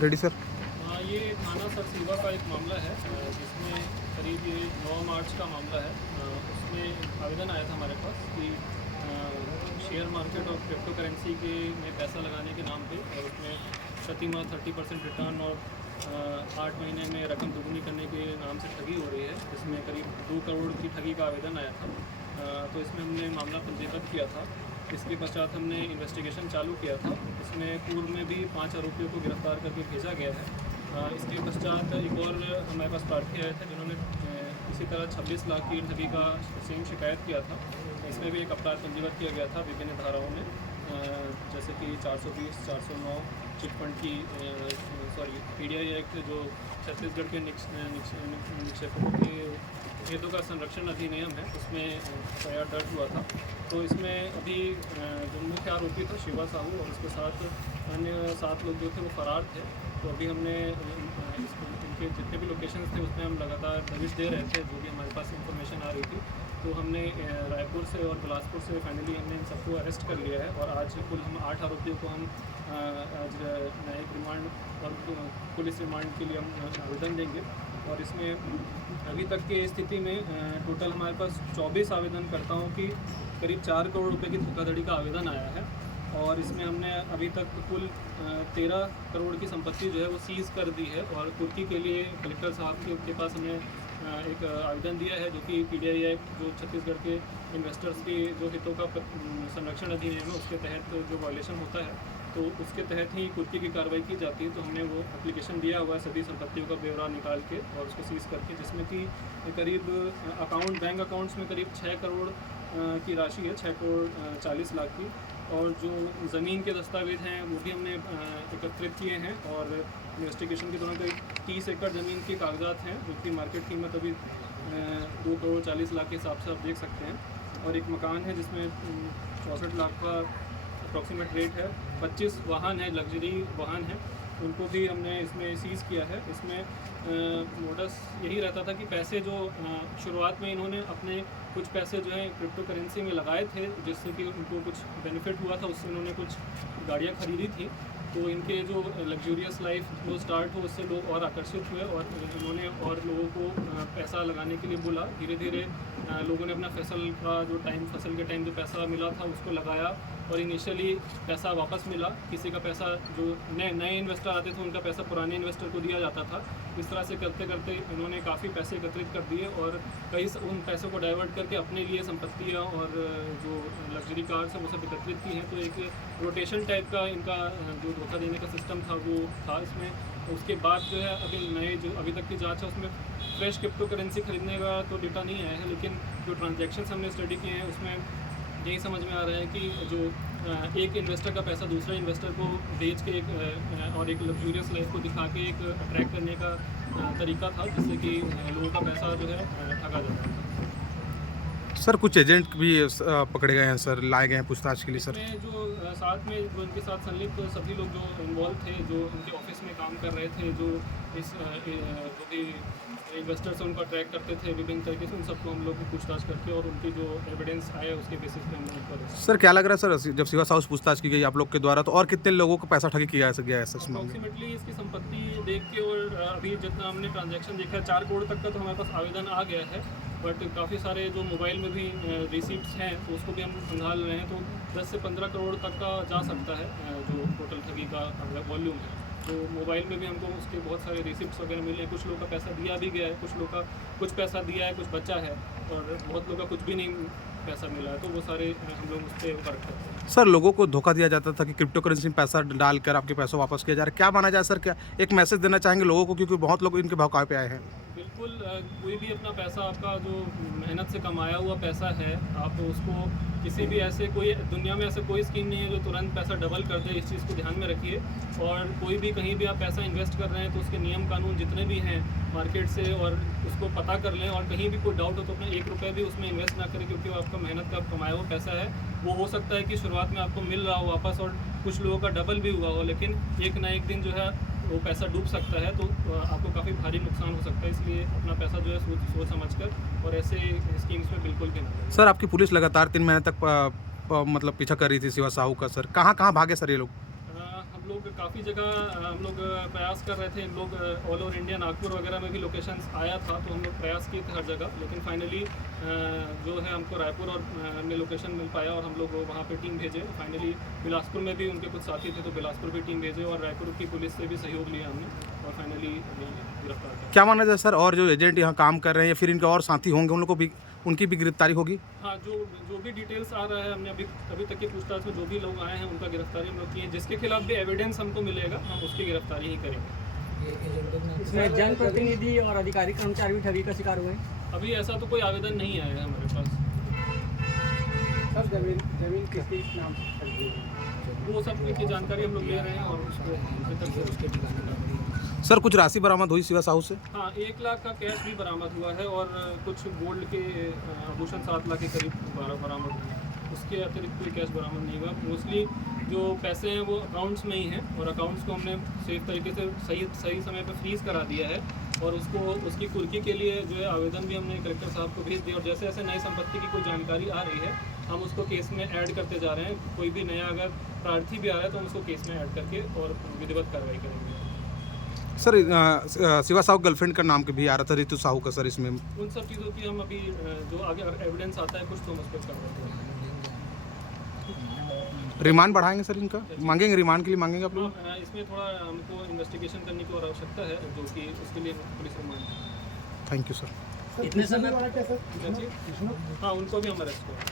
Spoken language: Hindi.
Ready sir. ये थाना सरसेवा का एक मामला है जिसमें करीब ये 9 मार्च का मामला है। उसमें आवेदन आया था हमारे पास कि शेयर मार्केट और क्रिप्टो करेंसी के में पैसा लगाने के नाम पे और उसमें प्रतिमाह 30% रिटर्न और 8 महीने में रकम दोगुनी करने के नाम से ठगी हो रही है। इसमें करीब 2 करोड़ की ठगी का आवेदन आया था। तो इसमें हमने मामला पंजीबद्ध किया था। इसके पश्चात हमने इन्वेस्टिगेशन चालू किया था। इसमें पूर्व में भी 5 आरोपियों को गिरफ्तार करके भेजा गया है। इसके पश्चात एक और हमारे पास प्रार्थी आए थे जिन्होंने इसी तरह 26 लाख की ठगी का सेम शिकायत किया था। इसमें भी एक अपराध पंजीबद्ध किया गया था विभिन्न धाराओं में, जैसे कि 420, 409 चिटफंड की पीडीआई एक्ट जो छत्तीसगढ़ के निक्षेपकों के हितों का संरक्षण अधिनियम है उसमें एफआईआर दर्ज हुआ था। तो इसमें अभी जो मुख्य आरोपी था शिवा साहू और उसके साथ अन्य 7 लोग जो थे वो फरार थे। तो अभी हमने इनके जितने भी लोकेशंस थे उसमें हम लगातार दबिश दे रहे थे जो भी हमारे पास इंफॉर्मेशन आ रही थी। तो हमने रायपुर से और बिलासपुर से फाइनली हमने इन सबको अरेस्ट कर लिया है और आज कुल हम 8 आरोपियों को हम आज न्यायिक रिमांड और पुलिस रिमांड के लिए हम आवेदन देंगे। और इसमें अभी तक की स्थिति में टोटल हमारे पास 24 आवेदनकर्ताओं की करीब 4 करोड़ रुपए की धोखाधड़ी का आवेदन आया है और इसमें हमने अभी तक कुल 13 करोड़ की संपत्ति जो है वो सीज़ कर दी है। और कुर्की के लिए कलेक्टर साहब के पास हमने एक आवेदन दिया है जो कि पीडीआई एक्ट जो छत्तीसगढ़ के इन्वेस्टर्स के जो हितों का संरक्षण अधिनियम है उसके तहत जो वायलेशन होता है तो उसके तहत ही कुर्की की कार्रवाई की जाती है। तो हमने वो एप्लीकेशन दिया हुआ है सभी संपत्तियों का ब्यौरा निकाल के और उसको सीज़ करके, जिसमें कि करीब बैंक अकाउंट्स में करीब 6 करोड़ की राशि है, 6 करोड़ 40 लाख की। और जो ज़मीन के दस्तावेज हैं वो भी हमने एकत्रित किए हैं और इन्वेस्टिगेशन के दौरान करीब 30 एकड़ ज़मीन के कागजात हैं जो कि मार्केट कीमत अभी 2 करोड़ 40 लाख के हिसाब से आप देख सकते हैं। और एक मकान है जिसमें 64 लाख का अप्रॉक्सीमेट रेट है। 25 वाहन है, लग्जरी वाहन है, उनको भी हमने इसमें सीज़ किया है। इसमें मोडस यही रहता था कि पैसे जो शुरुआत में इन्होंने अपने कुछ पैसे जो है क्रिप्टो करेंसी में लगाए थे जिससे कि उनको कुछ बेनिफिट हुआ था, उससे उन्होंने कुछ गाड़ियाँ खरीदी थी। तो इनके जो लग्जूरियस लाइफ जो स्टार्ट हो उससे लोग और आकर्षित हुए और इन्होंने और लोगों को पैसा लगाने के लिए बोला। धीरे धीरे लोगों ने अपना फसल के टाइम जो पैसा मिला था उसको लगाया और इनिशियली पैसा वापस मिला। किसी का पैसा जो नए इन्वेस्टर आते थे उनका पैसा पुराने इन्वेस्टर को दिया जाता था। इस तरह से करते करते इन्होंने काफ़ी पैसे एकत्रित कर दिए और कई उन पैसों को डाइवर्ट करके अपने लिए संपत्तियाँ और जो लग्जरी कार्स हैं वो सब एकत्रित की हैं। तो एक रोटेशन टाइप का इनका जो धोखा देने का सिस्टम था वो था इसमें। उसके बाद जो है अभी तक की जाँच है उसमें फ्रेश क्रिप्टो करेंसी खरीदने का तो डेटा नहीं आया है, लेकिन जो ट्रांजैक्शंस हमने स्टडी किए हैं उसमें यही समझ में आ रहा है कि जो एक इन्वेस्टर का पैसा दूसरे इन्वेस्टर को बेच के और एक लग्जूरियस लाइफ को दिखा के एक अट्रैक्ट करने का तरीका था जिससे कि लोगों का पैसा जो है ठगा जाता था। सर कुछ एजेंट भी पकड़े गए हैं सर, लाए गए हैं पूछताछ के लिए सर। इसमें जो साथ में जो इनके साथ संलिप्त सभी लोग जो इन्वॉल्व थे, जो इनके ऑफिस में काम कर रहे थे, जो जो भी इन्वेस्टर्स उनको अट्रैक्ट करते थे विभिन्न तरीके से, उन सबको हम लोग पूछताछ करके और उनकी जो एविडेंस आया उसके बेसिस पे हम लोग सर क्या लग रहा है सर जब शिवा साहू से पूछताछ की गई आप लोग के द्वारा तो और कितने लोगों को पैसा ठगी किया गया है सर इस मामले में? अप्रॉक्सीमेटली इसकी संपत्ति देख के और अभी जितना हमने ट्रांजैक्शन देखा 4 करोड़ तक का तो हमारे पास आवेदन आ गया है। बट काफ़ी सारे जो मोबाइल में भी रिसीप्ट्स हैं तो उसको भी हम संभाल रहे हैं। तो 10 से 15 करोड़ तक का जा सकता है जो टोटल ठगी का वॉल्यूम है। तो मोबाइल में भी हमको उसके बहुत सारे रिसिप्ट्स वगैरह मिले हैं। कुछ लोगों का पैसा दिया भी गया है, कुछ लोग का कुछ पैसा दिया है, कुछ बचा है और बहुत लोगों का कुछ भी नहीं पैसा मिला है। तो वो सारे हम लोग उस पर वर्क करते हैं। सर लोगों को धोखा दिया जाता था कि क्रिप्टो करेंसी में पैसा डालकर आपके पैसा वापस किया जा रहा है, क्या माना जाए सर? क्या एक मैसेज देना चाहेंगे लोगों को, क्योंकि बहुत लोग इनके भौकाव पे आए हैं? बिल्कुल, कोई भी अपना पैसा आपका जो मेहनत से कमाया हुआ पैसा है आप उसको किसी भी ऐसे कोई दुनिया में ऐसे कोई स्कीम नहीं है जो तुरंत पैसा डबल कर दे। इस चीज़ को ध्यान में रखिए। और कोई भी कहीं भी आप पैसा इन्वेस्ट कर रहे हैं तो उसके नियम कानून जितने भी हैं मार्केट से और उसको पता कर लें। और कहीं भी कोई डाउट हो तो अपना 1 रुपये भी उसमें इन्वेस्ट ना करें, क्योंकि वो आपका मेहनत का कमाया हुआ पैसा है। वो हो सकता है कि शुरुआत में आपको मिल रहा हो वापस और कुछ लोगों का डबल भी हुआ हो, लेकिन एक ना एक दिन जो है वो पैसा डूब सकता है। तो आपको काफ़ी भारी नुकसान हो सकता है। इसलिए अपना पैसा जो है सोच समझकर और ऐसे स्कीम्स में बिल्कुल भी ना। सर आपकी पुलिस लगातार 3 महीने तक मतलब पीछा कर रही थी शिवा साहू का सर, कहाँ भागे सर ये लोग? हम लोग काफ़ी जगह हम लोग प्रयास कर रहे थे, लोग ऑल ओवर इंडिया, नागपुर वगैरह में भी लोकेशंस आया था, तो हम लोग प्रयास किए थे हर जगह, लेकिन फाइनली जो है हमको रायपुर और में लोकेशन मिल पाया और हम लोग वहाँ पे टीम भेजे। फाइनली बिलासपुर में भी उनके कुछ साथी थे, तो बिलासपुर भी टीम भेजे और रायपुर की पुलिस से भी सहयोग लिया हमने और फाइनली गिरफ्तार किया। क्या माना जाए सर, और जो एजेंट यहाँ काम कर रहे हैं या फिर इनके और साथी होंगे, उन लोगों को भी, उनकी भी गिरफ्तारी होगी? हाँ, जो भी डिटेल्स आ रहा है, हमने अभी तक की पूछताछ में जो भी लोग आए हैं उनका गिरफ्तारी हम लोग किए हैं। जिसके खिलाफ भी एविडेंस हमको मिलेगा हम उसकी गिरफ्तारी ही करेंगे। इसमें जनप्रतिनिधि और अधिकारी कर्मचारी भी ठगी का शिकार हुए हैं। अभी ऐसा तो कोई आवेदन नहीं आया है हमारे पास। सर जमीन किसके नाम से खरीदी है? वो सब की जानकारी हम लोग ले रहे हैं और उसको सर कुछ राशि बरामद हुई शिवा साहू से? हाँ, 1 लाख का कैश भी बरामद हुआ है और कुछ गोल्ड के आभूषण 7 लाख के करीब बरामद हुए हैं। उसके अतिरिक्त कोई कैश बरामद नहीं हुआ। मोस्टली जो पैसे हैं वो अकाउंट्स में ही हैं और अकाउंट्स को हमने सेफ तरीके से सही समय पर फ्रीज़ करा दिया है और उसको उसकी कुर्की के लिए जो है आवेदन भी हमने कलेक्टर साहब को भेज दिया और जैसे जैसे नई संपत्ति की कोई जानकारी आ रही है हम उसको केस में ऐड करते जा रहे हैं। कोई भी नया अगर प्रार्थी भी आ रहा है तो हम उसको केस में ऐड करके और विधिवत कार्रवाई करेंगे। सर शिवा साहू गर्लफ्रेंड का नाम के भी आ रहा था, रितु साहू का। सर इसमें उन सब चीज़ों की हम अभी जो आगे एविडेंस आता है कुछ तो हम उस पर कार्रवाई करेंगे। रिमांड बढ़ाएंगे सर इनका? मांगेंगे रिमांड के लिए मांगेंगे आप लोग? हाँ, इसमें थोड़ा हमको इन्वेस्टिगेशन करने की और आवश्यकता है जो कि उसके लिए police remand. Thank you sir. इतने समय हाँ, उनको भी हम अरेस्ट करें।